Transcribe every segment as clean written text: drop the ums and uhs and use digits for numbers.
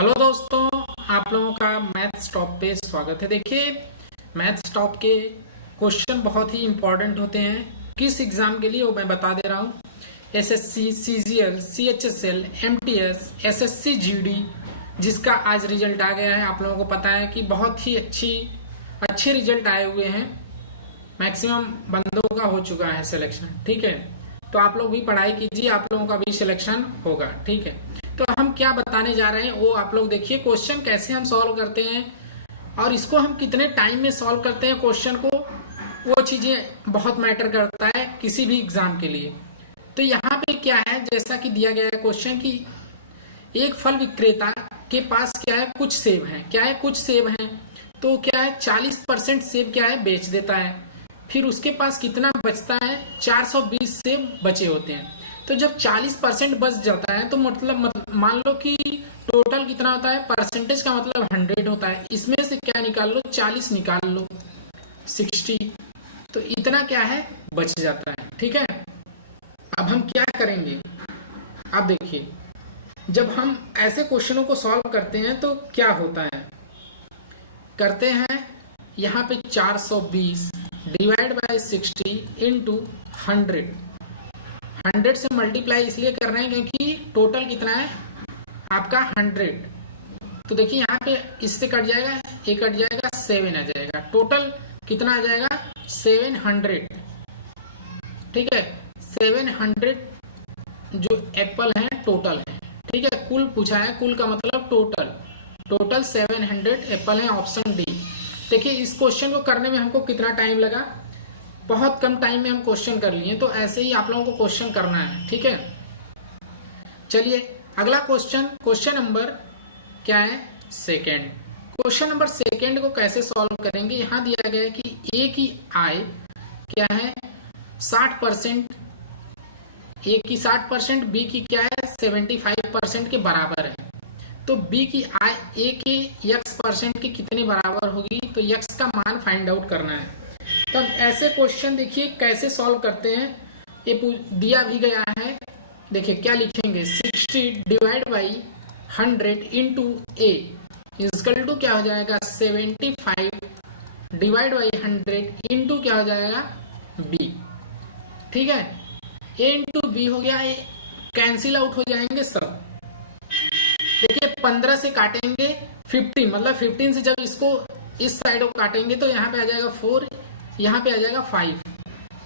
Hello दोस्तों, आप लोगों का मैथ्स टॉप पे स्वागत है। देखिए, मैथ्स टॉप के क्वेश्चन बहुत ही इंपॉर्टेंट होते हैं। किस एग्जाम के लिए वो मैं बता दे रहा हूँ। SSC, CGL, CHSL, MTS, SSC GD, जिसका आज रिजल्ट आ गया है। आप लोगों को पता है कि बहुत ही अच्छे रिजल्ट आए हुए हैं। मैक्सिमम बंदों का हो चुका है सिलेक्शन, ठीक है। तो आप लोग भी पढ़ाई कीजिए, आप लोगों का भी सिलेक्शन होगा, ठीक है। तो हम क्या बताने जा रहे हैं वो आप लोग देखिए। क्वेश्चन कैसे हम सॉल्व करते हैं और इसको हम कितने टाइम में सॉल्व करते हैं क्वेश्चन को, वो चीजें बहुत मैटर करता है किसी भी एग्जाम के लिए। तो यहाँ पे क्या है, जैसा कि दिया गया है क्वेश्चन की एक फल विक्रेता के पास क्या है, कुछ सेब हैं। क्या है, कुछ सेब हैं। तो क्या है, 40% सेब क्या है, बेच देता है। फिर उसके पास कितना बचता है, 420 सेब बचे होते हैं। तो जब 40% बच जाता है तो मतलब मान लो कि टोटल कितना होता है, परसेंटेज का मतलब 100 होता है। इसमें से क्या निकाल लो, 40 निकाल लो, 60। तो इतना क्या है, बच जाता है, ठीक है। अब हम क्या करेंगे, अब देखिए, जब हम ऐसे क्वेश्चनों को सॉल्व करते हैं तो क्या होता है, करते हैं यहाँ पे 420 डिवाइड बाय 60 इंटू 100 से मल्टीप्लाई इसलिए कर रहे हैं क्योंकि टोटल कितना है आपका 100। तो देखिए यहाँ पे इससे कट जाएगा, ये कट जाएगा, 7 आ जाएगा। टोटल कितना आ जाएगा, 700, ठीक है। 700 जो एप्पल है टोटल है, ठीक है। कुल पूछा है, कुल का मतलब टोटल 700 एप्पल है, ऑप्शन डी। देखिए इस क्वेश्चन को करने में हमको कितना टाइम लगा, बहुत कम टाइम में हम क्वेश्चन कर लिए। तो ऐसे ही आप लोगों को क्वेश्चन करना है, ठीक है। चलिए अगला क्वेश्चन नंबर क्या है, सेकंड। क्वेश्चन नंबर सेकंड को कैसे सॉल्व करेंगे, यहाँ दिया गया है कि ए की आय क्या है 60%, ए की 60%, बी की क्या है 75% के बराबर है। तो बी की आय ए के x% के कितने बराबर होगी, तो x का मान फाइंड आउट करना है। तब ऐसे क्वेश्चन देखिए कैसे सॉल्व करते हैं, ये दिया भी गया है। देखिए क्या लिखेंगे, 60 divide by 100 into a equal to क्या हो जाएगा, 75 डिवाइड बाई 100 इंटू क्या हो जाएगा, बी, ठीक है। ए इंटू बी हो गया, ए कैंसिल आउट हो जाएंगे सब। देखिए 15 से काटेंगे 15, मतलब 15 से जब इसको इस साइड को काटेंगे तो यहाँ पे आ जाएगा 4, यहाँ पे आ जाएगा 5,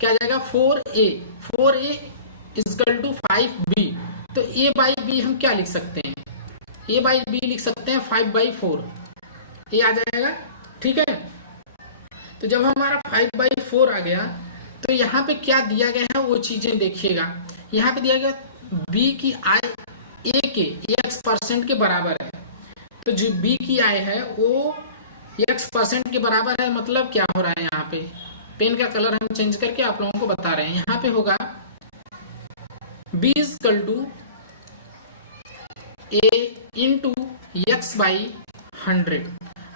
क्या आ जाएगा 4a इजकल टू 5b। तो a बाई बी हम क्या लिख सकते हैं, a बाई बी लिख सकते हैं 5/4, ये आ जाएगा, ठीक है। तो जब हमारा 5/4 आ गया तो यहाँ पे क्या दिया गया है वो चीजें देखिएगा। यहाँ पे दिया गया b की आय a के x% के बराबर है। तो जो b की आय है वो x% के बराबर है, मतलब क्या हो रहा है, यहाँ पे पेन का कलर हम चेंज करके आप लोगों को बता रहे हैं। यहाँ पे होगा b equal to a into x by 100।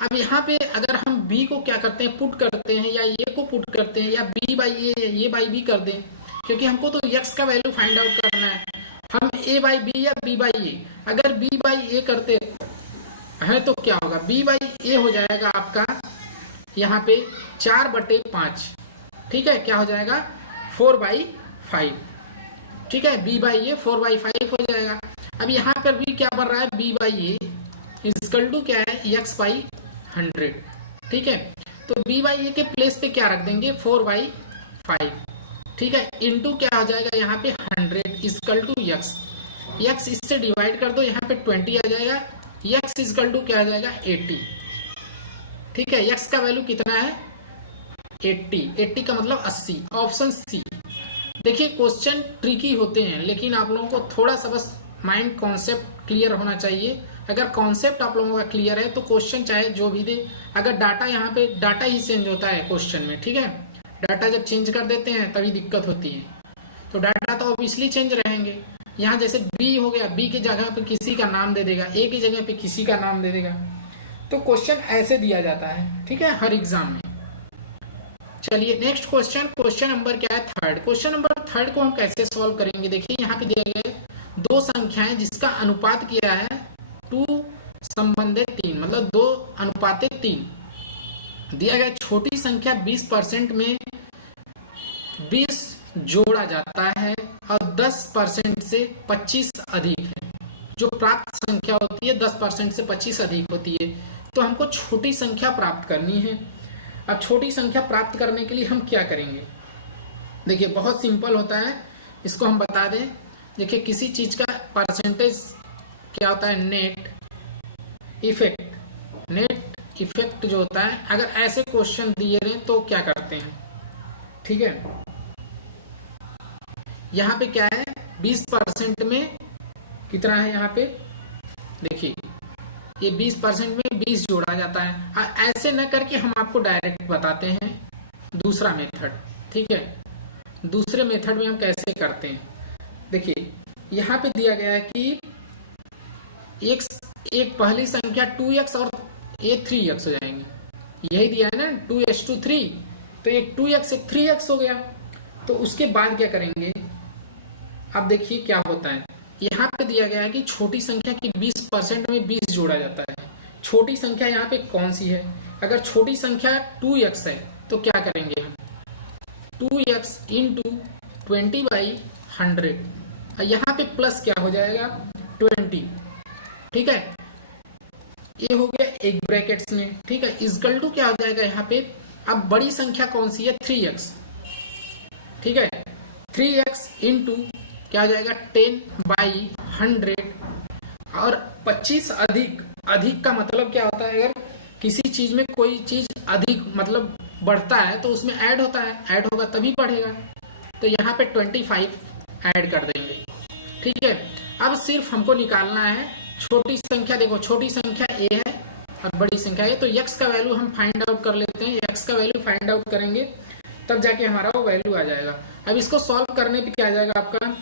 अब यहाँ पे अगर हम b को क्या करते हैं, पुट करते हैं, या a को पुट करते हैं, या b by a by b कर दें, क्योंकि हमको तो x का वैल्यू फाइंड आउट करना है। हम a बाई b या b बाई a, अगर b बाई a करते हैं तो क्या होगा, b बाई a हो जाएगा आपका यहाँ पे 4/5, ठीक है। क्या हो जाएगा 4/5, ठीक है। b बाई a 4/5 हो जाएगा। अब यहाँ पर भी क्या बन रहा है, b by a equal to क्या है, x/100, ठीक है। तो b बाई a के प्लेस पे क्या रख देंगे, 4/5, ठीक है, इंटू क्या हो जाएगा यहाँ पे 100 इजकल टू x इससे डिवाइड कर दो, यहाँ पे 20 आ जाएगा, x इजकल टू क्या आ जाएगा 80, ठीक है। x का वैल्यू कितना है 80 का मतलब 80, ऑप्शन सी। देखिए क्वेश्चन ट्रिकी होते हैं, लेकिन आप लोगों को थोड़ा सा बस माइंड कॉन्सेप्ट क्लियर होना चाहिए। अगर कॉन्सेप्ट आप लोगों का क्लियर है तो क्वेश्चन चाहे जो भी दे, अगर डाटा यहाँ पे डाटा ही चेंज होता है क्वेश्चन में, ठीक है। डाटा जब चेंज कर देते हैं तभी दिक्कत होती है। तो डाटा तो ऑब्वियसली चेंज रहेंगे। यहाँ जैसे बी हो गया, बी की जगह पे किसी का नाम दे देगा, ए की जगह पे किसी का नाम दे देगा। तो क्वेश्चन ऐसे दिया जाता है, ठीक है, हर एग्जाम में। चलिए नेक्स्ट क्वेश्चन नंबर क्या है, थर्ड। क्वेश्चन नंबर थर्ड को हम कैसे सॉल्व करेंगे, देखिए यहाँ पे दिया गया है दो संख्याएं जिसका अनुपात किया है 2 संबंधित 3, मतलब 2:3 दिया गया। छोटी संख्या 20% में 20 जोड़ा जाता है और 10% से 25 अधिक है। जो प्राप्त संख्या होती है 10% से 25 अधिक होती है। तो हमको छोटी संख्या प्राप्त करनी है। अब छोटी संख्या प्राप्त करने के लिए हम क्या करेंगे? देखिए बहुत सिंपल होता है, इसको हम बता दें। देखिए किसी चीज का परसेंटेज क्या होता है? Net effect. नेट इफेक्ट जो होता है, अगर ऐसे क्वेश्चन दिए रहे तो क्या करते हैं? ठीक है, यहाँ पे क्या है? 20% में कितना है? यहाँ पे देखिए ये 20% में 20 जोड़ा जाता है। ऐसे न करके हम आपको डायरेक्ट बताते हैं दूसरा मेथड। ठीक है, दूसरे मेथड में हम कैसे करते हैं? देखिए यहाँ पे दिया गया है कि एक पहली संख्या 2x और ये 3x हो जाएंगे। यही दिया है ना 2:3, तो एक 2x एक 3x हो गया। तो उसके बाद क्या करेंगे? अब देखिए क्या होता है। यहाँ पे दिया गया है कि छोटी संख्या की 20% में 20 जोड़ा जाता है। छोटी संख्या यहाँ पे कौन सी है? अगर छोटी संख्या 2x है तो क्या करेंगे हम? 2x into 20/100। यहाँ पे प्लस क्या हो जाएगा? 20। ठीक है, ये हो गया एक ब्रैकेट्स में। ठीक है, इक्वल टू क्या हो जाएगा यहाँ पे? अब बड़ी संख्या कौन सी है? 3x। ठीक है, 3x इंटू क्या हो जाएगा? 10/100। और 25 अधिक। अधिक का मतलब क्या होता है? अगर किसी चीज में कोई चीज अधिक मतलब बढ़ता है तो उसमें ऐड होता है, ऐड होगा तभी बढ़ेगा। तो यहाँ पे 25 ऐड कर देंगे। ठीक है, अब सिर्फ हमको निकालना है छोटी संख्या। देखो छोटी संख्या a है और बड़ी संख्या है, तो x का वैल्यू हम फाइंड आउट कर लेते हैं। x का वैल्यू फाइंड आउट करेंगे तब जाके हमारा वो वैल्यू आ जाएगा। अब इसको सॉल्व करने पे क्या आ जाएगा आपका?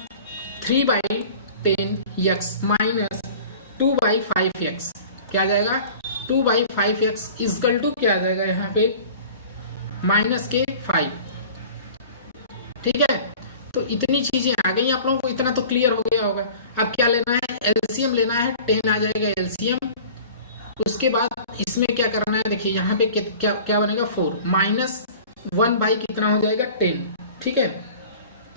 3/10x minus 2/5x। क्या आ जाएगा? 2/5x इक्वल टू क्या आ जाएगा यहाँ पे? -5। ठीक है, तो इतनी चीजें आ गई आप लोगों को, इतना तो क्लियर हो गया होगा। अब क्या लेना है? एलसीएम लेना है। 10 आ जाएगा एलसीएम। उसके बाद इसमें क्या करना है? देखिए यहाँ पे क्या क्या बनेगा? 4 माइनस 1/, कितना हो जाएगा? 10। ठीक है,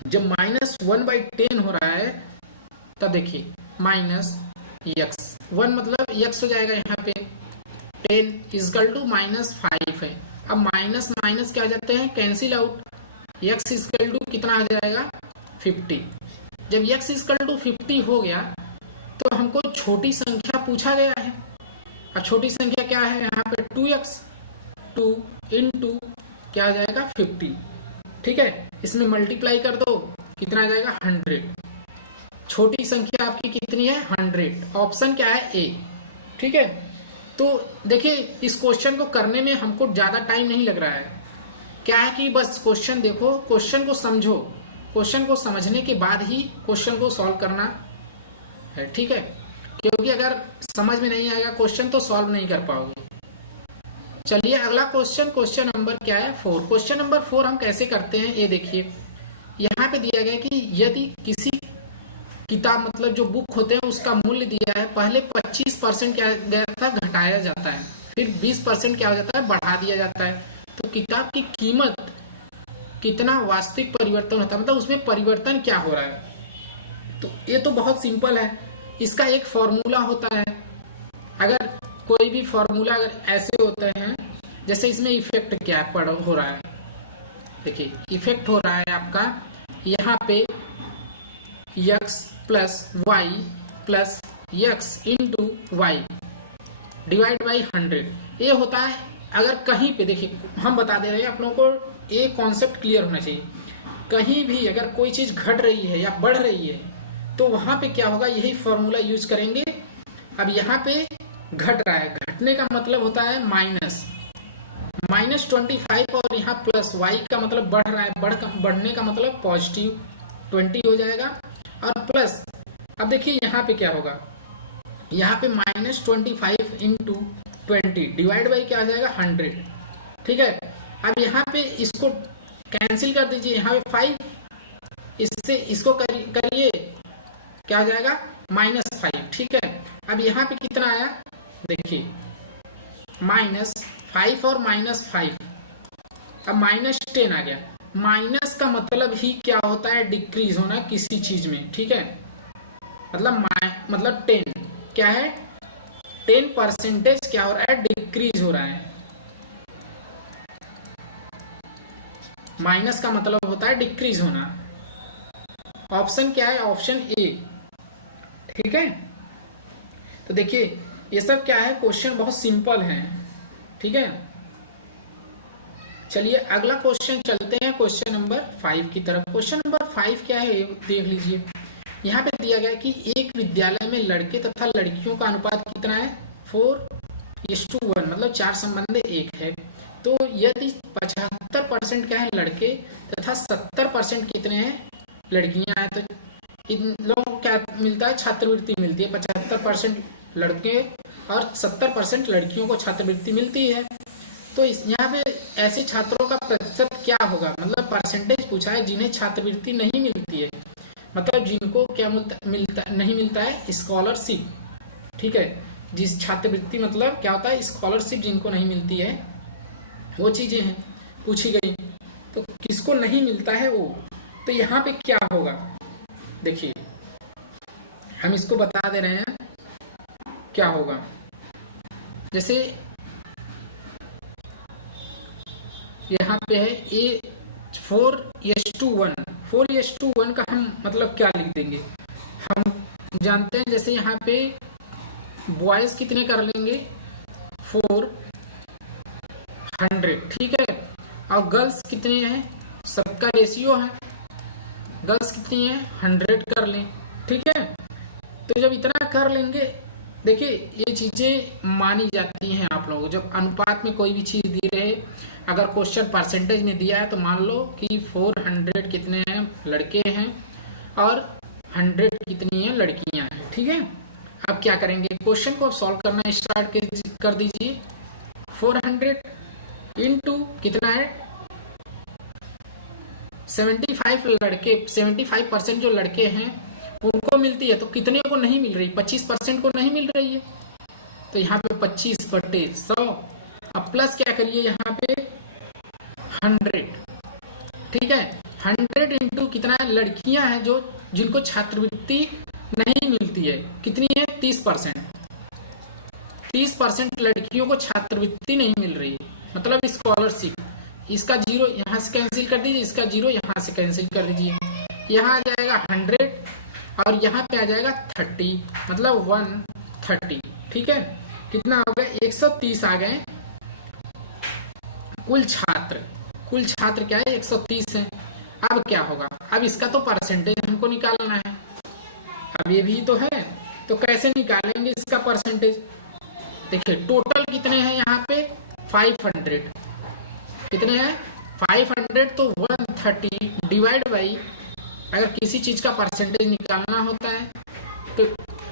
जब -1/10 हो रहा है तब देखिए -x 1 मतलब x हो जाएगा यहाँ पे। 10 इक्वल टू -5 है। अब माइनस माइनस क्या हो जाते हैं? Cancel out. x equal to कितना आ जाएगा? 50। जब x इक्वल टू 50 हो गया तो हमको छोटी संख्या पूछा गया है। अब छोटी संख्या क्या है? यहाँ पे 2x 2 इंटू क्या आ जाएगा? 50। ठीक है, इसमें मल्टीप्लाई कर दो, कितना आ जाएगा? 100। छोटी संख्या आपकी कितनी है? 100। ऑप्शन क्या है? ए। ठीक है, तो देखिए इस क्वेश्चन को करने में हमको ज्यादा टाइम नहीं लग रहा है। क्या है कि बस क्वेश्चन देखो, क्वेश्चन को समझो, क्वेश्चन को समझने के बाद ही क्वेश्चन को सॉल्व करना है। ठीक है, क्योंकि अगर समझ में नहीं आएगा क्वेश्चन तो सॉल्व नहीं कर पाओगे। चलिए अगला क्वेश्चन, क्वेश्चन नंबर क्या है? 4। क्वेश्चन नंबर 4 हम कैसे करते हैं ये देखिए। यहाँ पे दिया गया कि यदि किसी किताब मतलब जो बुक होते हैं उसका मूल्य दिया है, पहले 25% क्या गया था? घटाया जाता है, फिर 20% क्या हो जाता है? बढ़ा दिया जाता है। तो किताब की कीमत कितना वास्तविक परिवर्तन होता है, मतलब उसमें परिवर्तन क्या हो रहा है? तो ये तो बहुत सिंपल है, इसका एक फॉर्मूला होता है। अगर कोई भी फॉर्मूला अगर ऐसे होते हैं, जैसे इसमें इफेक्ट क्या हो रहा है? देखिए इफेक्ट हो रहा है आपका यहाँ पे x plus y plus x into y divide by 100। ये होता है अगर कहीं पे, देखिए हम बता दे रहे हैं आप लोगों को, ये कॉन्सेप्ट क्लियर होना चाहिए। कहीं भी अगर कोई चीज घट रही है या बढ़ रही है तो वहां पे क्या होगा? यही फॉर्मूला यूज करेंगे। अब यहाँ पे घट रहा है, घटने का मतलब होता है -25 और यहाँ प्लस y का मतलब बढ़ रहा है, बढ़ने का मतलब पॉजिटिव 20 हो जाएगा। और प्लस अब देखिए यहाँ पे क्या होगा? यहाँ पे -25 इंटू 20 डिवाइड बाई क्या हो जाएगा? 100। ठीक है, अब यहाँ पे इसको कैंसिल कर दीजिए, यहाँ पे 5, इससे इसको करिए क्या हो जाएगा? -5। ठीक है, अब यहाँ पे कितना आया? देखिए -5 और -5, अब -10 आ गया। माइनस का मतलब ही क्या होता है, डिक्रीज होना किसी चीज में, ठीक है। मतलब 10 क्या है, 10% क्या हो रहा है, डिक्रीज हो रहा है। माइनस का मतलब होता है डिक्रीज होना। ऑप्शन क्या है, ऑप्शन ए, ठीक है। तो देखिए ये सब क्या है, क्वेश्चन बहुत सिंपल है, ठीक है। चलिए अगला क्वेश्चन चलते हैं, क्वेश्चन नंबर 5 की तरफ। क्वेश्चन नंबर 5 क्या है देख लीजिए। यहाँ पे दिया गया कि एक विद्यालय में लड़के तथा लड़कियों का अनुपात कितना है, 4:1, मतलब 4 संबंध 1 है। तो यदि 75% क्या है लड़के तथा 70% कितने हैं, लड़कियां हैं, तो इन लोगों को क्या मिलता है, छात्रवृत्ति मिलती है। 75% लड़के और 70% लड़कियों को छात्रवृत्ति मिलती है। तो यहाँ पे ऐसे छात्रों का प्रतिशत क्या होगा, मतलब परसेंटेज पूछा है जिन्हें छात्रवृत्ति नहीं मिलती है, मतलब जिनको क्या नहीं मिलता है, स्कॉलरशिप, ठीक है। जिस छात्रवृत्ति मतलब क्या होता है, स्कॉलरशिप जिनको नहीं मिलती है, वो चीजें हैं पूछी गई। तो किसको नहीं मिलता है वो, तो यहाँ पे क्या होगा, देखिए हम इसको बता दे रहे हैं क्या होगा। जैसे यहाँ पे है ए 4:1, 4:1 का हम मतलब क्या लिख देंगे, हम जानते हैं। जैसे यहाँ पे बॉयज कितने कर लेंगे, 400, ठीक है। और गर्ल्स कितने हैं, सबका रेशियो है, गर्ल्स कितनी है, 100 कर लें, ठीक है। तो जब इतना कर लेंगे, देखिए ये चीजें मानी जाती हैं आप लोगों को। जब अनुपात में कोई भी चीज दी रहे, अगर क्वेश्चन परसेंटेज में दिया है तो मान लो कि 400 कितने हैं लड़के हैं और 100 कितनी है लड़कियां हैं, ठीक है। अब क्या करेंगे, क्वेश्चन को अब सॉल्व करना स्टार्ट कर दीजिए। 400 इंटू कितना है, 75 लड़के, 75% जो लड़के हैं उनको मिलती है, तो कितने को नहीं मिल रही, 25% को नहीं मिल रही है। तो यहाँ पे 25/100, अब प्लस क्या करिए यहाँ पे 100, ठीक है। 100 इंटू कितना है, लड़कियां हैं जो जिनको छात्रवृत्ति नहीं मिलती है, कितनी है, 30%। 30% लड़कियों को छात्रवृत्ति नहीं मिल रही है, मतलब स्कॉलरशिप। इसका 0 यहाँ से कैंसिल कर दीजिए, इसका 0 यहाँ से कैंसिल कर दीजिए। यहाँ आ जाएगा 100 और यहाँ पे आ जाएगा 30, मतलब 130, ठीक है। कितना हो गया, 130 आ गए कुल छात्र क्या है, 130 है। अब क्या होगा, अब इसका तो परसेंटेज हमको निकालना है, अब ये भी तो है, तो कैसे निकालेंगे इसका परसेंटेज। देखिए टोटल कितने हैं यहाँ पे, 500, कितने हैं 500, तो 130 डिवाइड बाई, अगर किसी चीज का परसेंटेज निकालना होता है तो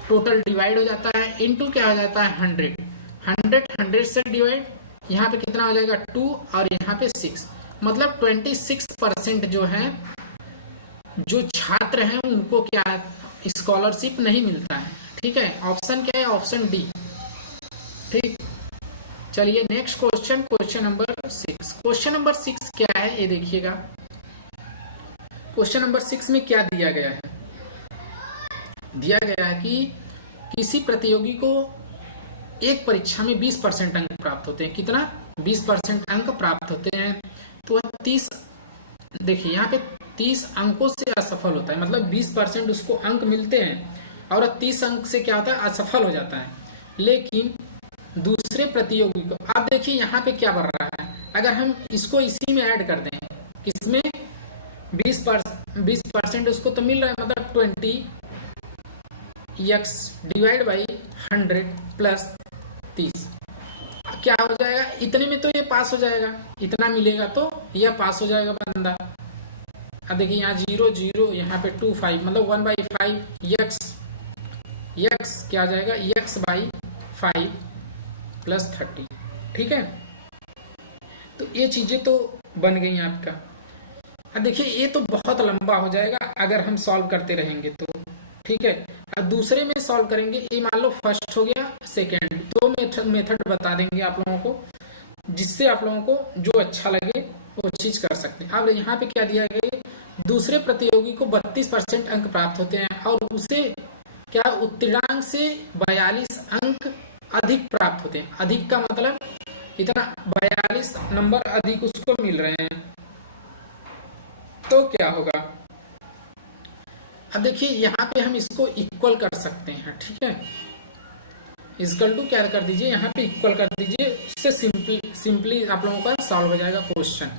टोटल डिवाइड हो जाता है, इनटू क्या हो जाता है 100 से डिवाइड, यहाँ पे कितना हो जाएगा 2 और यहाँ पे 6, मतलब 26% जो है, जो छात्र हैं उनको क्या स्कॉलरशिप नहीं मिलता है, ठीक है। ऑप्शन क्या है, ऑप्शन डी, ठीक। चलिए next question, question number 6। Question number 6 क्या है ये देखिएगा। क्वेश्चन नंबर 6 में क्या दिया गया है, दिया गया है कि किसी प्रतियोगी को एक परीक्षा में 20% अंक प्राप्त होते हैं, कितना 20% अंक प्राप्त होते हैं, तो वह 30, देखिए यहाँ पे 30 अंकों से असफल होता है, मतलब 20% उसको अंक मिलते हैं और 30 अंक से क्या होता है, असफल हो जाता है। लेकिन दूसरे प्रतियोगी को, आप देखिए यहाँ पे क्या बढ़ रहा है, अगर हम इसको इसी में ऐड कर दें, किसमें 20% उसको तो मिल रहा है, मतलब 20x डिवाइड बाई 100 प्लस 30, क्या हो जाएगा, इतने में तो ये पास हो जाएगा, इतना मिलेगा तो यह पास हो जाएगा बंदा। अब देखिए यहाँ 0 0, यहाँ पे 2 5, मतलब 1/5 x क्या आ जाएगा, x/5 प्लस 30, ठीक है। तो ये चीजें तो बन गई आपका। अब देखिए ये तो बहुत लंबा हो जाएगा अगर हम सॉल्व करते रहेंगे तो, ठीक है। अब दूसरे में सॉल्व करेंगे, ये मान लो फर्स्ट हो गया, सेकेंड, दो मेथड बता देंगे आप लोगों को, जिससे आप लोगों को जो अच्छा लगे वो चीज कर सकते हैं। अब यहाँ पे क्या दिया गया है, दूसरे प्रतियोगी को 32% अंक प्राप्त होते हैं और उसे क्या उत्तीर्णांक से 42 अंक अधिक प्राप्त होते हैं। अधिक का मतलब इतना 42 नंबर अधिक उसको मिल रहे हैं, तो क्या होगा। अब देखिए यहाँ पे हम इसको इक्वल कर सकते हैं, ठीक है, इक्वल टू क्या कर दीजिए, यहाँ पे इक्वल कर दीजिए, उससे सिंपली आप लोगों का सॉल्व हो जाएगा क्वेश्चन।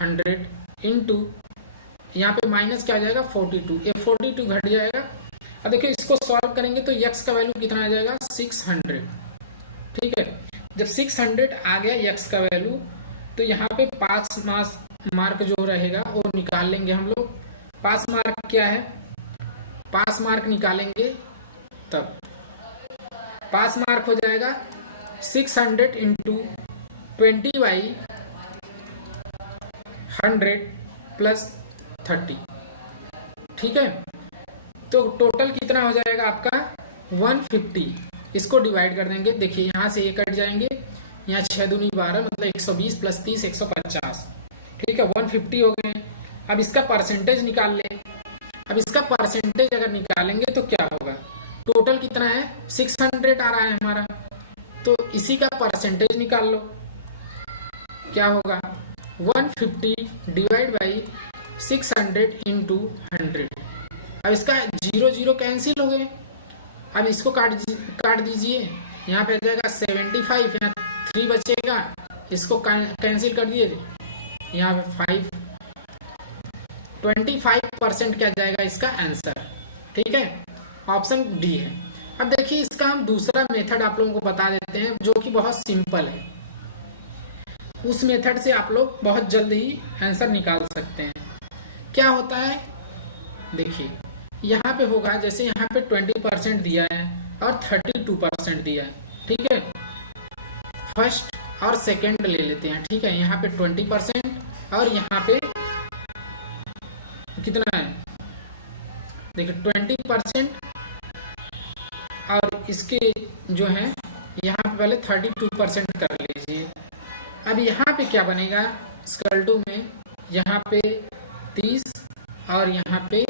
100 इंटू यहाँ पे माइनस क्या आ जाएगा 42, ये 42 घट जाएगा। अब देखिए इसको सॉल्व करेंगे तो x का वैल्यू कितना आ जाएगा 600, ठीक है। जब 600 आ गया x का वैल्यू, तो यहाँ पे 5 मार्क जो रहेगा वो निकाल लेंगे हम लोग। 5 मार्क क्या है, 5 मार्क निकालेंगे तब 5 मार्क हो जाएगा 600 इंटू 20/100 प्लस 30, ठीक है। तो टोटल कितना हो जाएगा आपका 150। इसको डिवाइड कर देंगे, देखिए यहाँ से ये कट जाएंगे, यहाँ 6 दूनी 12 मतलब 120 प्लस 30 150, ठीक है, 150 हो गए। अब इसका परसेंटेज निकाल ले। अब इसका परसेंटेज अगर निकालेंगे तो क्या होगा, टोटल कितना है 600 आ रहा है हमारा, तो इसी का परसेंटेज निकाल लो, क्या होगा 150 डिवाइड बाई 600 इंटू 100। अब इसका 0 कैंसिल हो गए। अब इसको काट दीजिए, यहाँ पे आ जाएगा 75, यहाँ 3 बचेगा, इसको कैंसिल कर दिए, यहाँ पे 25% क्या जाएगा इसका आंसर, ठीक है, ऑप्शन डी है। अब देखिए इसका हम दूसरा मेथड आप लोगों को बता देते हैं जो कि बहुत सिंपल है। उस मेथड से आप लोग बहुत जल्द ही आंसर निकाल सकते हैं। क्या होता है, देखिए यहाँ पे होगा, जैसे यहाँ पे 20% दिया है और 32% दिया है, ठीक है। फर्स्ट और सेकंड ले लेते हैं, ठीक है। यहाँ पे 20% और यहाँ पे कितना है, देखिए 20% और इसके जो है यहाँ पे पहले 32% कर लीजिए। अब यहाँ पे क्या बनेगा, स्क्वायर टू में यहाँ पे 30 और यहाँ पे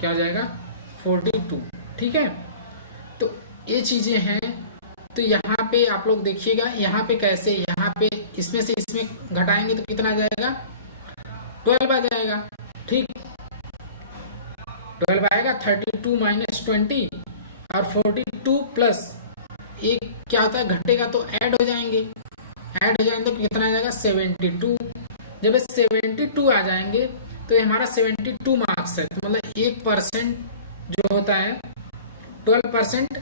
क्या हो जाएगा 42, ठीक है। तो ये चीजें हैं, तो यहाँ पे आप लोग देखिएगा, यहाँ पे कैसे, यहाँ पे इसमें से इसमें घटाएंगे तो कितना आ जाएगा 12 आ जाएगा, ठीक, 12 आएगा। 32 माइनस 20 और 42 प्लस एक क्या होता है, घटेगा तो ऐड हो जाएंगे, ऐड हो जाएंगे तो कितना आ जाएगा 72। जब 72 आ जाएंगे तो ये हमारा 72 मार्क्स है, तो मतलब 1% जो होता है 12%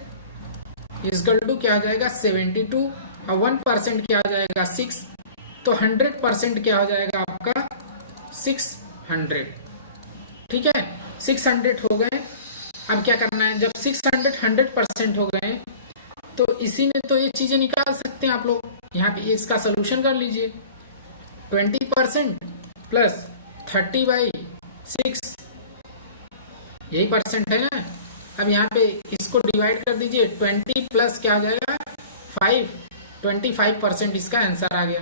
इक्वल टू क्या हो जाएगा 72 और 1% क्या हो जाएगा 6, तो 100% क्या हो जाएगा आपका 600, ठीक है। 600 हो गए। अब क्या करना है, जब 600 100% हो गए तो इसी में तो ये चीजें निकाल सकते हैं आप लोग। यहाँ पे इसका सोल्यूशन कर लीजिए, 20% प्लस 30/6 यही परसेंट है ना। अब यहाँ पे इसको डिवाइड कर दीजिए, 20 प्लस क्या हो जाएगा 5, 25% इसका आंसर आ गया,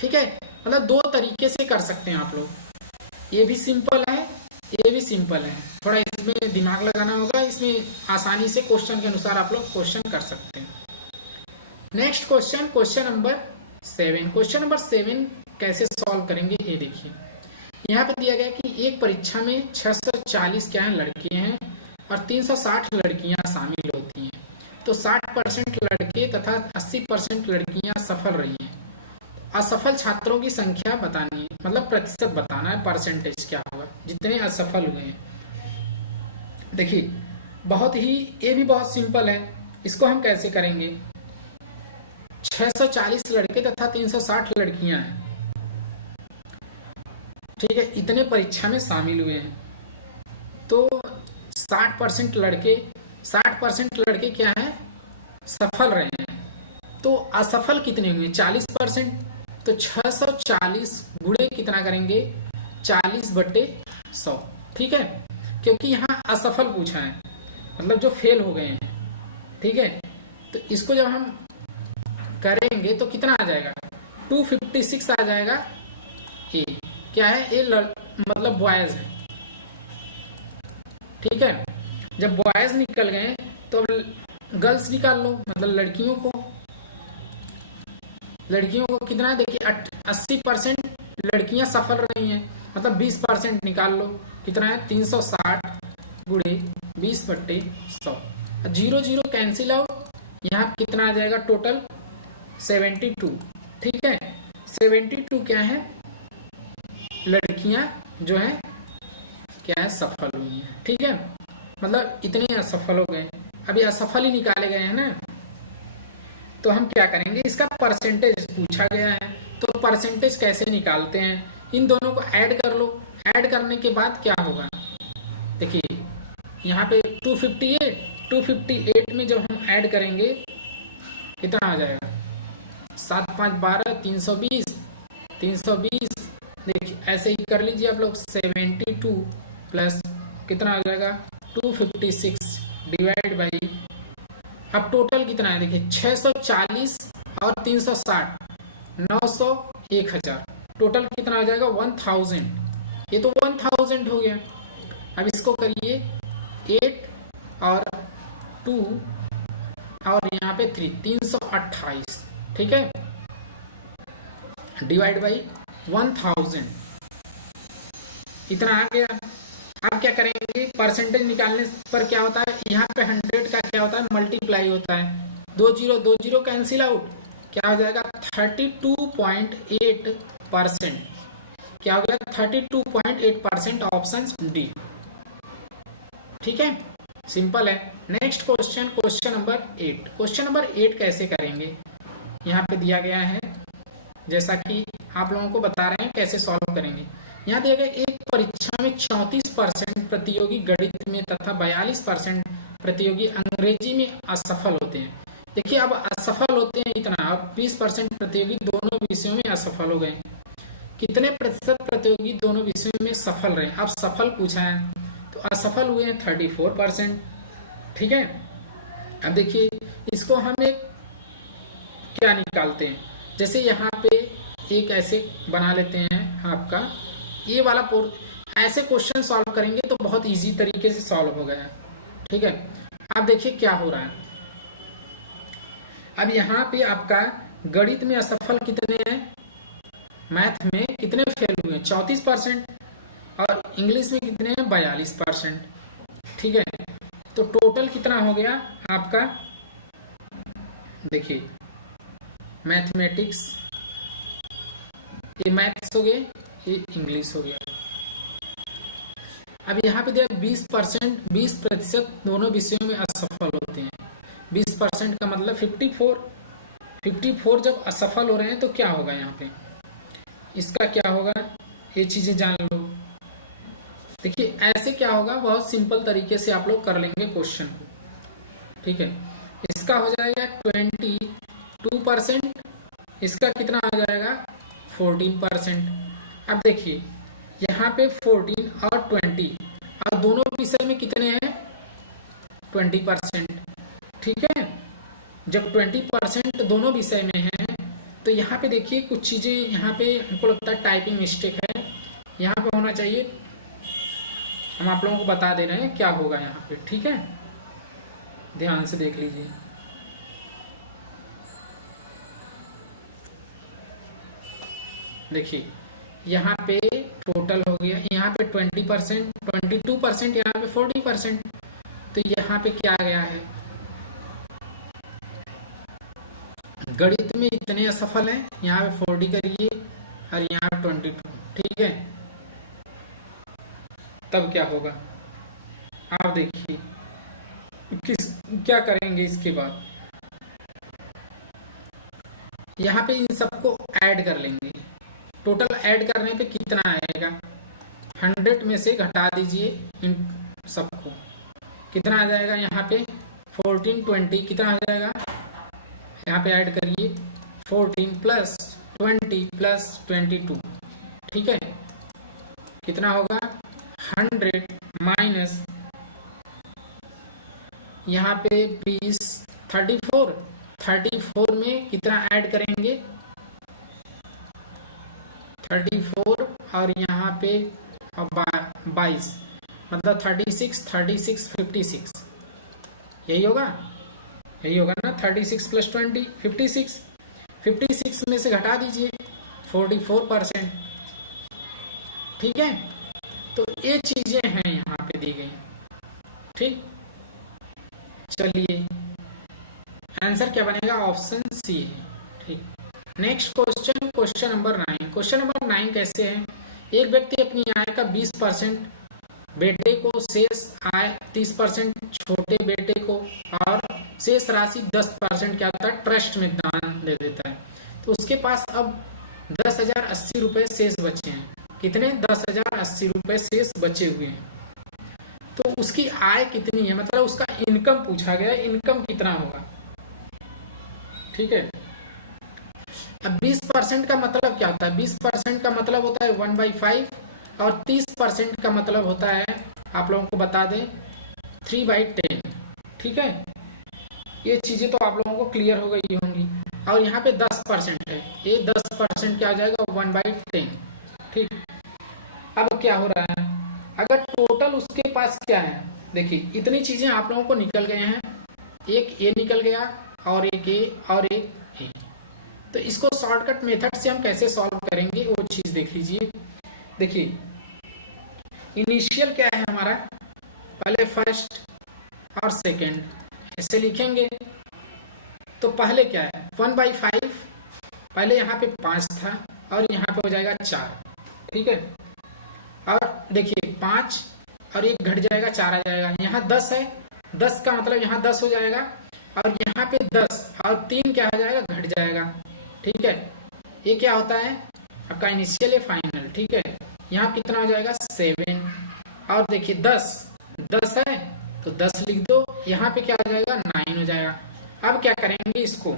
ठीक है। मतलब दो तरीके से कर सकते हैं आप लोग, ये भी सिंपल है, ये भी सिंपल है, थोड़ा इसमें दिमाग लगाना होगा, इसमें आसानी से क्वेश्चन के अनुसार आप लोग क्वेश्चन कर सकते हैं। Next question, question number 7। Question number 7 कैसे सॉल्व करेंगे ये देखिए। यहाँ पे दिया गया कि एक परीक्षा में 640 क्या है लड़के हैं और 360 लड़कियां शामिल होती हैं, तो 60% लड़के तथा 80% लड़कियां सफल रही हैं। असफल छात्रों की संख्या बतानी है, मतलब प्रतिशत बताना है, परसेंटेज क्या होगा जितने असफल हुए हैं। देखिए बहुत ही, ये भी बहुत सिंपल है, इसको हम कैसे करेंगे, 640 लड़के तथा 360 लड़कियां हैं, ठीक है, इतने परीक्षा में शामिल हुए हैं, तो 60% लड़के क्या है सफल रहे हैं, तो असफल कितने हुए 40%, तो 640 गुणे कितना करेंगे 40/100, ठीक है। क्योंकि यहाँ असफल पूछा है, मतलब जो फेल हो गए हैं। ठीक है, तो इसको जब हम करेंगे तो कितना आ जाएगा, 256 आ जाएगा। ए क्या है, ए मतलब बॉयज है। ठीक है, जब बॉयज निकल गए तो अब गर्ल्स निकाल लो, मतलब लड़कियों को। लड़कियों को कितना है, देखिए 80% लड़कियां सफल रही हैं, मतलब 20% निकाल लो, कितना है 360 गुणे 20/100। 0 0 कैंसिल आउट, यहाँ कितना आ जाएगा टोटल 72। ठीक है, 72 क्या है, लड़कियां जो है क्या है, सफल हुई हैं। ठीक है, मतलब इतने असफल हो गए, अभी असफल ही निकाले गए हैं ना। तो हम क्या करेंगे, इसका परसेंटेज पूछा गया है, तो परसेंटेज कैसे निकालते हैं, इन दोनों को ऐड कर लो। ऐड करने के बाद क्या होगा, देखिए यहाँ पे 258 में जब हम ऐड करेंगे कितना आ जाएगा, 7 5 12 320। देखिए ऐसे ही कर लीजिए आप लोग, 72 प्लस कितना आ जाएगा 256 डिवाइड बाई, अब टोटल कितना है, देखिए 640 और 360, 900, 1000, टोटल कितना आ जाएगा 1000। ये तो 1000 हो गया। अब इसको करिए 8 और 2 और यहाँ पे 328। ठीक है, डिवाइड बाई 1000, इतना आ गया। अब क्या करेंगे, परसेंटेज निकालने पर क्या होता है, यहाँ पे 100 का क्या होता है, मल्टीप्लाई होता है, 2 0 कैंसिल आउट, क्या हो जाएगा 32.8%। क्या हो गया 32.8%, ऑप्शन डी। ठीक है, सिंपल है। Next question, question number 8। Question number 8 कैसे करेंगे, यहाँ पे दिया गया है, जैसा कि आप लोगों को बता रहे हैं कैसे सॉल्व करेंगे। यहाँ दिया गया, एक परीक्षा में 34% प्रतियोगी गणित में तथा 42% प्रतियोगी अंग्रेजी में असफल होते हैं। देखिए अब असफल होते हैं इतना, अब 20% प्रतियोगी दोनों विषयों में असफल हो गए। कितने प्रतिशत प्रतियोगी दोनों विषयों में सफल रहे, अब सफल पूछा है, तो असफल हुए हैं 34%। ठीक है, अब देखिए इसको हम एक क्या निकालते हैं, जैसे यहाँ पे एक ऐसे बना लेते हैं, आपका ये वाला ऐसे क्वेश्चन सॉल्व करेंगे तो बहुत इजी तरीके से सॉल्व हो गया। ठीक है, अब देखिए क्या हो रहा है, अब यहाँ पे आपका गणित में असफल कितने हैं, मैथ में कितने फेल हुए 34%, और इंग्लिश में कितने हैं 42%। ठीक है, तो टोटल कितना हो गया आपका, देखिए मैथमेटिक्स, ये मैथ्स हो गए, ये इंग्लिश हो गया। अब यहाँ पे दिया 20% दोनों विषयों में असफल होते हैं। 20% का मतलब 54 जब असफल हो रहे हैं तो क्या होगा, यहाँ पे इसका क्या होगा, ये चीजें जान लो। देखिए ऐसे क्या होगा, बहुत सिंपल तरीके से आप लोग कर लेंगे क्वेश्चन को। ठीक है, इसका हो जाएगा 22%, इसका कितना आ जाएगा 14%। अब देखिए यहाँ पे 14 और 20, और दोनों विषय में कितने हैं 20%। ठीक है, जब 20% दोनों विषय में है, तो यहाँ पे देखिए कुछ चीजें, यहाँ पे हमको लगता है टाइपिंग मिस्टेक है, यहाँ पे होना चाहिए, हम आप लोगों को बता दे रहे हैं क्या होगा यहाँ पे। ठीक है, ध्यान से देख लीजिए। देखिए यहाँ पे टोटल हो गया, यहाँ पे 20%, 22%, यहाँ पे 40%, तो यहाँ पे क्या गया है, गणित में इतने असफल हैं, यहाँ पे 40 करिए और यहाँ पे 22। ठीक है, तब क्या होगा, आप देखिए क्या करेंगे इसके बाद, यहाँ पे इन सबको ऐड कर लेंगे। टोटल ऐड करने पे कितना आएगा, 100 में से घटा दीजिए इन सबको, कितना आ जाएगा, यहाँ पे 14 20 कितना आ जाएगा, यहाँ पे ऐड करिए 14 प्लस 20 प्लस 22। ठीक है, कितना होगा 100 माइनस यहाँ पे 20 34 में कितना ऐड करेंगे 34 और यहाँ पे 22 मतलब 36 56 यही होगा ना 36 प्लस 20 56 में से घटा दीजिए 44%। ठीक है, तो ये चीजें हैं यहाँ पे दी गई। ठीक, चलिए आंसर क्या बनेगा, ऑप्शन सी है। ठीक, next question number 9। Question number 9 कैसे है, एक व्यक्ति अपनी आय का 20% बेटे को, शेष आय 30% छोटे बेटे को और शेष राशि 10% क्या होता है ट्रस्ट में दान दे देता है। तो उसके पास अब 10,080 रुपए शेष बचे हैं। कितने, 10,080 रुपए शेष बचे हुए हैं। तो उसकी आय कितनी है, मतलब उसका इनकम पूछा गया, इनकम कितना होगा। ठीक है, अब 20% का मतलब क्या होता है, 20% का मतलब होता है 1/5 और 30% का मतलब होता है, आप लोगों को बता दें, 3/10। ठीक है, ये चीजें तो आप लोगों को क्लियर हो गई होंगी। और यहाँ पे 10% है, ये 10% क्या हो जाएगा 1/10। ठीक, अब क्या हो रहा है, अगर टोटल उसके पास क्या है, देखिए इतनी चीजें आप लोगों को निकल गए हैं, एक ए निकल गया और एक ए और एक ए। तो इसको शॉर्टकट मेथड से हम कैसे सॉल्व करेंगे वो चीज देख लीजिए। देखिए इनिशियल क्या है हमारा, पहले फर्स्ट और सेकंड ऐसे लिखेंगे। तो पहले क्या है 1/5, पहले यहाँ पे 5 था और यहाँ पे हो जाएगा 4। ठीक है, और देखिए 5 और 1 घट जाएगा, 4 आ जाएगा। यहाँ 10 है, 10 का मतलब यहाँ 10 हो जाएगा और यहाँ पे 10 और 3 क्या हो जाएगा, घट जाएगा। ठीक है, ये क्या होता है आपका इनिशियल या फाइनल। ठीक है, यहाँ कितना हो जाएगा 7 और देखिए 10 है तो 10 लिख दो, यहाँ पे क्या हो जाएगा 9 हो जाएगा। अब क्या करेंगे, इसको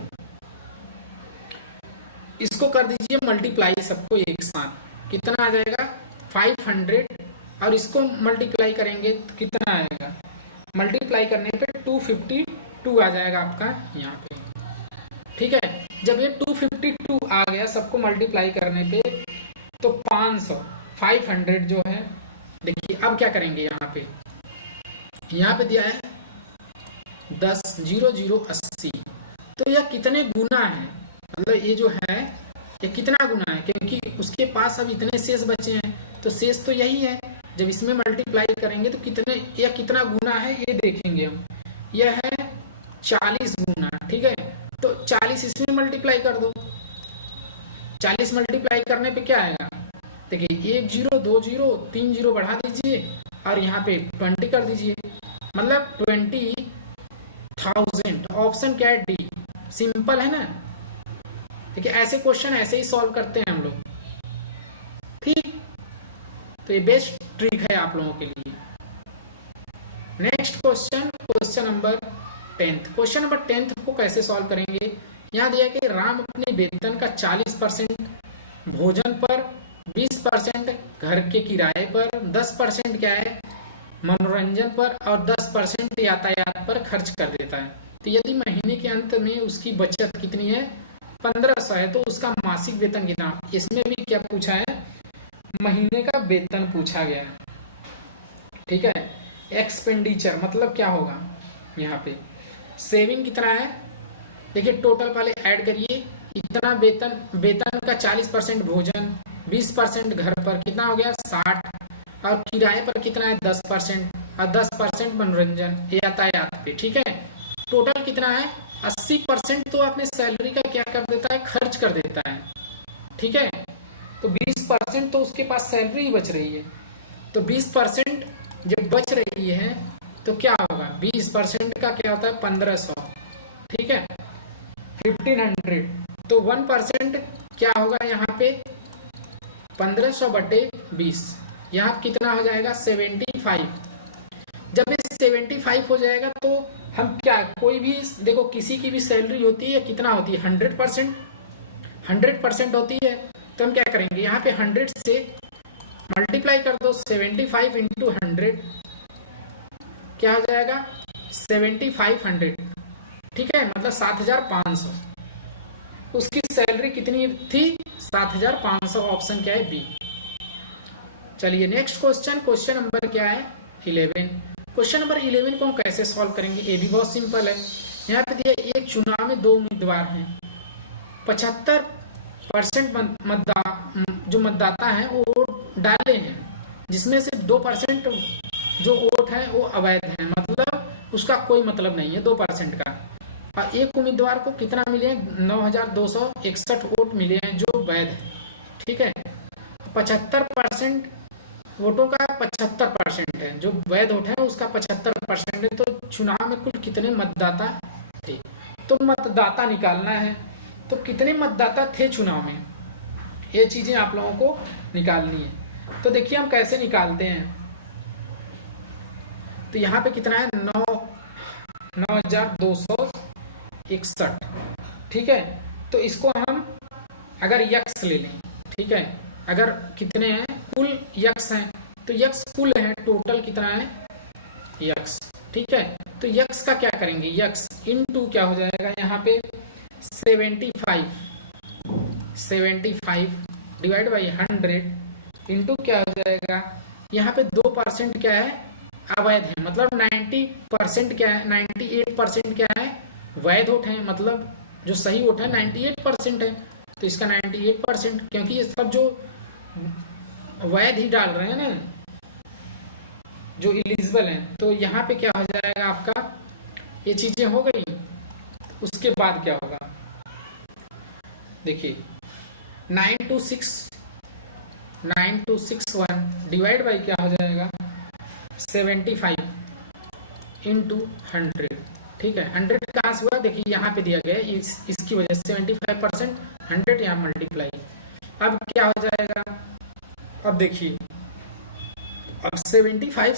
कर दीजिए मल्टीप्लाई सबको एक साथ, कितना आ जाएगा 500 और इसको मल्टीप्लाई करेंगे तो कितना आएगा, मल्टीप्लाई करने पे 252 आ जाएगा आपका यहाँ पे। ठीक है, जब ये 252 आ गया सबको मल्टीप्लाई करने पे तो 500 जो है, देखिए अब क्या करेंगे, यहाँ पे दिया है 10 0 0 80। तो यह कितने गुना है, मतलब ये जो है ये कितना गुना है, क्योंकि उसके पास अब इतने शेष बचे हैं तो शेष तो यही है। जब इसमें मल्टीप्लाई करेंगे तो कितना गुना है ये देखेंगे हम। यह है 40 गुना। ठीक है, तो 40 इसमें मल्टीप्लाई कर दो, 40 मल्टीप्लाई करने पे क्या आएगा, देखिए 1 0 2 0 3 0 बढ़ा दीजिए और यहाँ पे 20 कर दीजिए, मतलब 20,000। ऑप्शन क्या है, डी। सिंपल है ना। देखिए ऐसे क्वेश्चन ऐसे ही सॉल्व करते हैं हम लोग। ठीक, तो ये बेस्ट ट्रिक है आप लोगों के लिए। Next question number 10। Question number 10 को कैसे सॉल्व करेंगे, यहाँ दिया कि राम अपने वेतन का 40% भोजन पर, 20% घर के किराए पर, 10% क्या है मनोरंजन पर और 10% यातायात पर खर्च कर देता है। तो यदि महीने के अंत में उसकी बचत कितनी है 1500 है, तो उसका मासिक वेतन कितना। इसमें भी क्या पूछा है, महीने का वेतन पूछा गया है। ठीक है, एक्सपेंडिचर मतलब क्या होगा, यहाँ पे सेविंग कितना है, देखिए टोटल पहले ऐड करिए, इतना वेतन का 40% भोजन, 20% घर पर, कितना हो गया 60 और किराए पर कितना है 10% और 10% मनोरंजन यातायात पे। ठीक है, टोटल कितना है 80%। तो अपने सैलरी का क्या कर देता है, खर्च कर देता है। ठीक है, तो 20% तो उसके पास सैलरी ही बच रही है, तो 20% जब बच रही है तो क्या होगा, 20% का क्या होता है 1500। ठीक है, 1500 तो 1% क्या होगा यहाँ पे 1500/20, यहाँ कितना हो जाएगा 75। जब ये 75 हो जाएगा तो हम क्या, कोई भी देखो किसी की भी सैलरी होती है कितना होती है 100% होती है। तो हम क्या करेंगे, यहाँ पे 100 से मल्टीप्लाई कर दो, 75 × 100 क्या हो जाएगा 7500, ठीक है, मतलब 7500। उसकी सैलरी कितनी थी 7500, ऑप्शन क्या है बी। चलिए नेक्स्ट क्वेश्चन, क्वेश्चन नंबर क्या है 11। क्वेश्चन नंबर 11 को हम कैसे सॉल्व करेंगे, ये भी बहुत सिंपल है। यहाँ पे दिया एक चुनाव में 2 उम्मीदवार हैं, 75% जो मतदाता है वो वोट डाले हैं, जिसमें से 2% जो वोट है वो अवैध है, मतलब उसका कोई मतलब नहीं है 2% का। और एक उम्मीदवार को कितना मिले हैं 9261 वोट मिले हैं जो वैध है, ठीक है। 75% वोटों का 75% है, जो वैध वोट है उसका 75% है। तो चुनाव में कुल कितने मतदाता थे, तो मतदाता निकालना है। तो कितने मतदाता थे चुनाव में, ये चीजें आप लोगों को निकालनी है। तो देखिए हम कैसे निकालते हैं। तो यहाँ पे कितना है 9261, ठीक है। तो इसको हम अगर यक्स ले लें, ठीक है, अगर कितने हैं कुल यक्स हैं, तो यक्स कुल है, टोटल कितना है यक्स, ठीक है। तो यक्स का क्या करेंगे, यक्स इनटू क्या हो जाएगा यहाँ पे 75 डिवाइड बाई 100 इंटू क्या हो जाएगा, यहाँ पे 2% क्या है अवैध है, मतलब 90% क्या है 98% क्या है वैध वोट है, मतलब जो सही वोट है 98% है। तो इसका 98%, क्योंकि ये सब जो वैध ही डाल रहे हैं ना, जो इलिजिबल हैं। तो यहाँ पे क्या हो जाएगा आपका, ये चीजें हो गई। उसके बाद क्या होगा देखिए 9261 डिवाइड बाई क्या हो जाएगा 75 इंटू 100, ठीक है। 100 कहाँ से हुआ देखिए यहाँ पे दिया गया है, इसकी वजह से 75%, 100 यहाँ मल्टीप्लाई। अब क्या हो जाएगा, अब देखिए अब 75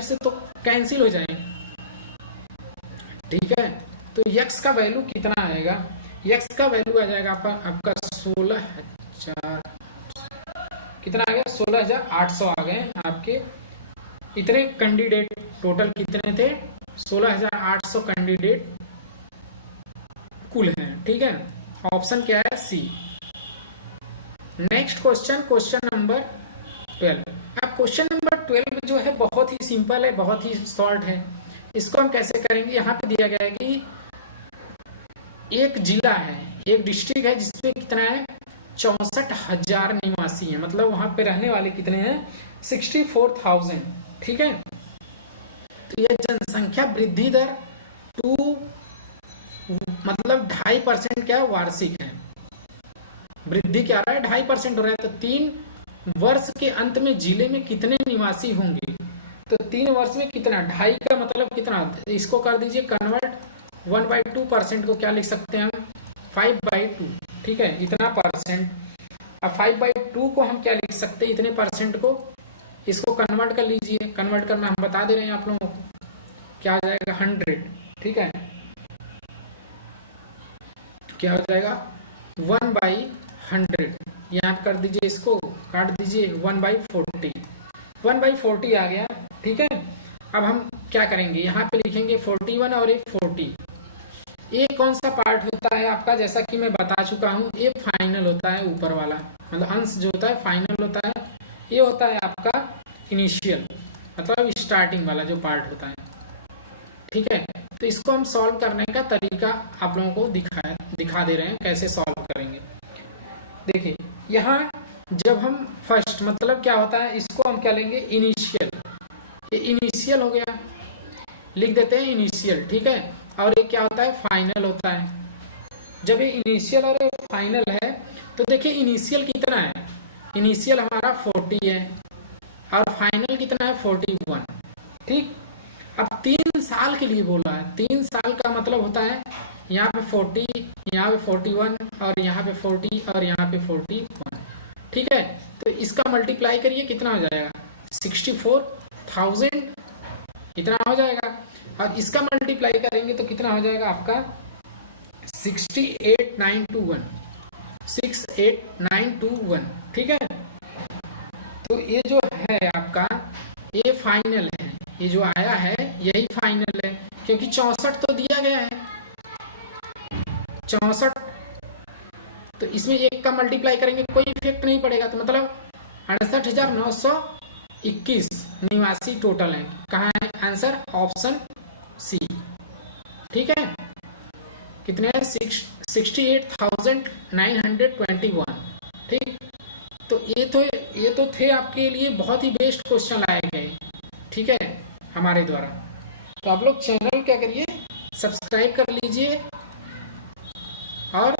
से तो कैंसिल हो जाएंगे, ठीक है। तो यक्स का वैल्यू कितना आएगा, यक्स का वैल्यू आ जाएगा आपका 16,000, कितना आ गया 16,800 आ गए आपके। इतने कैंडिडेट टोटल कितने थे 16,800 कैंडिडेट कुल हैं, ठीक है। ऑप्शन क्या है C. Next question, question number 12। अब क्वेश्चन नंबर 12 जो है बहुत ही सिंपल है, बहुत ही शॉर्ट है। इसको हम कैसे करेंगे, यहाँ पे दिया गया है कि एक जिला है, एक डिस्ट्रिक्ट है जिसपे कितना है 64,000 निवासी है, मतलब वहां पे रहने वाले कितने हैं 64,000, ठीक है। तो यह जनसंख्या वृद्धि दर 2 मतलब 2.5% क्या वार्षिक है, वृद्धि क्या रहा है 2.5% हो रहा है। तो 3 वर्ष के अंत में जिले में कितने निवासी होंगे, तो 3 वर्ष में कितना, 2.5 का मतलब कितना, इसको कर दीजिए कन्वर्ट 1/2% को क्या लिख सकते हैं हम 5/2, ठीक है, इतना परसेंट। अब 5/2 को हम क्या लिख सकते हैं, इतने परसेंट को, इसको कन्वर्ट कर लीजिए, कन्वर्ट करना हम बता दे रहे हैं आप लोगों को, क्या हो जाएगा 100, ठीक है, क्या हो जाएगा 1/100, यहाँ कर दीजिए, इसको काट दीजिए 1/40, 1/40 आ गया, ठीक है। अब हम क्या करेंगे, यहाँ पे लिखेंगे 41 और एक 40। ये कौन सा पार्ट होता है आपका, जैसा कि मैं बता चुका हूँ, ये फाइनल होता है, ऊपर वाला मतलब अंश जो होता है फाइनल होता है, ये होता है आपका इनिशियल मतलब स्टार्टिंग वाला जो पार्ट होता है, ठीक है। तो इसको हम सॉल्व करने का तरीका आप लोगों को दिखा दे रहे हैं, कैसे सॉल्व करेंगे। देखिए यहाँ जब हम फर्स्ट मतलब क्या होता है, इसको हम क्या लेंगे इनिशियल, ये इनिशियल हो गया, लिख देते हैं इनिशियल, ठीक है। और ये क्या होता है फाइनल होता है। जब ये इनिशियल और ये फाइनल है तो देखिए इनिशियल कितना है, इनिशियल हमारा 40 है और फाइनल कितना है 41, ठीक। अब 3 साल के लिए बोला है, 3 साल का मतलब होता है यहाँ पे 40, यहाँ पे 41 और यहाँ पे 40 और यहाँ पे 41, ठीक है। तो इसका मल्टीप्लाई करिए, कितना हो जाएगा 64,000, इतना हो जाएगा। और इसका मल्टीप्लाई करेंगे तो कितना हो जाएगा आपका 68,921, ठीक है। तो ये जो है आपका ये फाइनल है, ये जो आया है यही फाइनल है, क्योंकि 64 तो दिया गया है 64, तो इसमें एक का मल्टीप्लाई करेंगे कोई इफेक्ट नहीं पड़ेगा, तो मतलब 68,921 निवासी टोटल है। कहाँ है आंसर? Option C. ठीक है, कितने हैं? 68,921। ठीक, तो ये तो थे आपके लिए बहुत ही बेस्ट क्वेश्चन लाए गए, ठीक है, हमारे द्वारा। तो आप लोग चैनल क्या करिए, सब्सक्राइब कर लीजिए और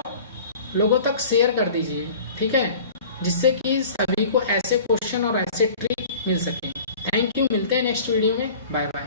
लोगों तक शेयर कर दीजिए, ठीक है, जिससे कि सभी को ऐसे क्वेश्चन और ऐसे ट्रिक मिल सके। थैंक यू, मिलते हैं नेक्स्ट वीडियो में, बाय बाय।